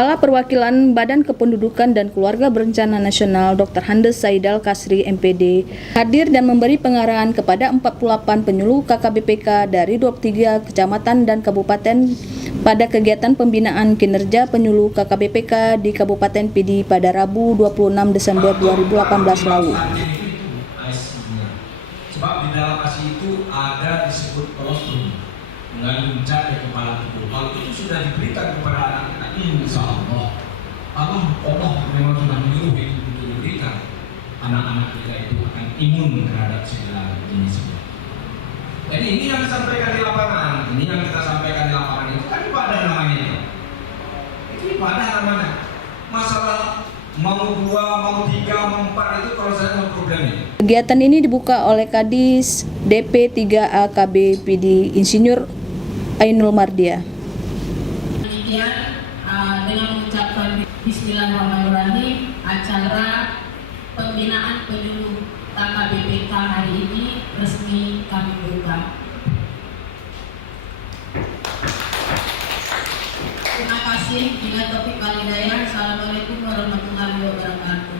Kepala Perwakilan Badan Kependudukan dan Keluarga Berencana Nasional Dr. Handes Saidal Kasri MPD hadir dan memberi pengarahan kepada 48 penyuluh KKBPK dari 23 kecamatan dan kabupaten pada kegiatan pembinaan kinerja penyuluh KKBPK di Kabupaten Pidi pada Rabu 26 Desember 2018 lalu. Sebab di dalam ASI itu ada disebut kolostrum mengandung zat yang kepala tubuh. Hal itu sudah diberikan kepada anak-anak ini, insya Allah. Allah memang sudah menyuruh itu untuk diberikan anak-anak kita itu akan imun terhadap segala jenis. Jadi ini yang disampaikan di lapangan, ini yang kita sampaikan di lapangan itu kan ibadah namanya. Itu ibadah namanya. Masalah mau 2, mau 3, mau 4 itu kalau saya mau problem ini. Kegiatan ini dibuka oleh Kadis DP 3 AKB PD Insinyur Ainul Mardia. Demikian dengan mengucapkan Bismillahirrahmanirrahim, acara pembinaan penyuluh KKBPK hari ini resmi kami buka. Terima kasih. Bila topik walhidayah. Assalamualaikum warahmatullahi wabarakatuh.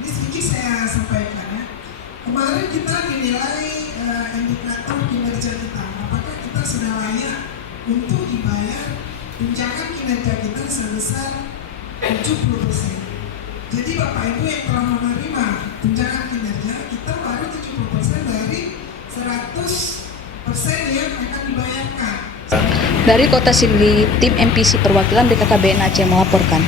Ini sedikit saya sampaikan ya. Kemarin kita dinilai indikator kinerja kita. Apakah kita sudah layak untuk dibayar tunjangan kinerja kita sebesar 70%. Jadi Bapak Ibu yang telah menerima tunjangan kinerja, kita baru 70% dari 100% yang akan dibayarkan. Dari Kota Sili, tim MPC Perwakilan BKKBN Aceh melaporkan.